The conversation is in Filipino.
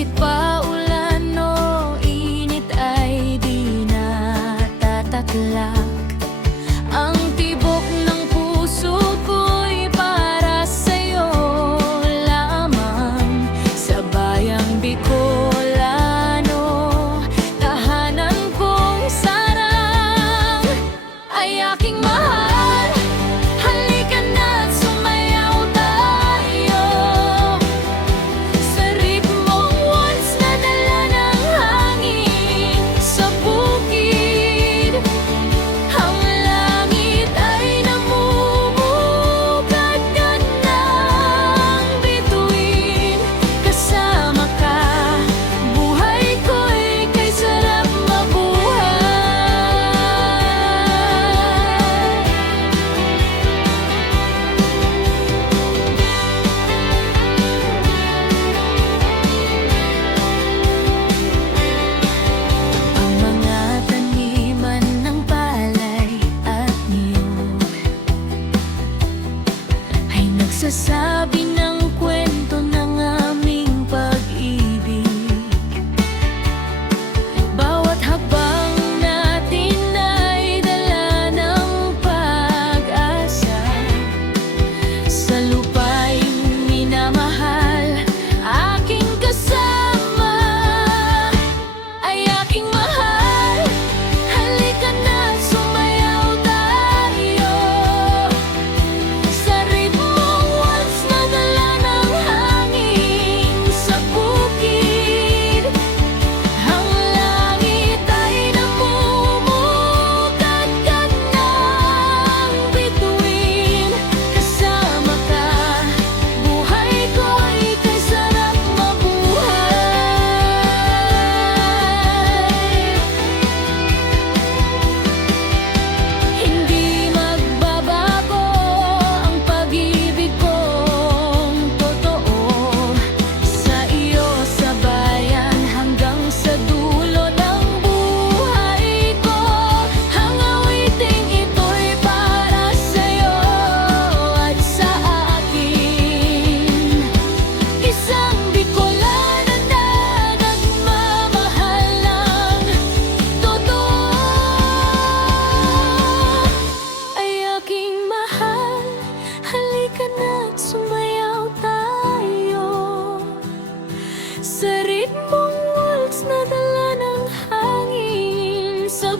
Kahit pa ulan o init ay di natataklak. Ang tibok ng puso ko'y para sa'yo lamang. Sa bayang Bicolano, tahanan kong sarang. Ay aking mahal, halika na't sumayaw tayo. Sa ritmong waltz na dala ng hangin sa bukid. Ang langit ay namumugad ka ng bituin. Kasama ka, buhay ko'y kay sarap mabuhay. Ang mga taniman ng palay at niyog ay nagsasabi ng kwento ng aming pag-ibig. Bawat habang natin ay dala ng pag-asa. Sa lupa'y minamahal, aking kasama. Ay aking mahal, halika na't sumayaw tayo. Sa ritmong waltz na dala ng hangin sa bukid. Ang langit ay namumugad ka ng bituin. Kasama ka, buhay ko'y kay sarap mabuhay. Hindi magbabago ang pag-ibig kong totoo sa iyo, sa bayan, hanggang sa dulo ng buhay ko. Ang awiting ito'y para sa'yo at sa akin. Isang Bicolano na nagmamahal ng totoo. Ay aking mahal, halika na't sumayaw tayo. Sa ritmong waltz na dala ng hangin sa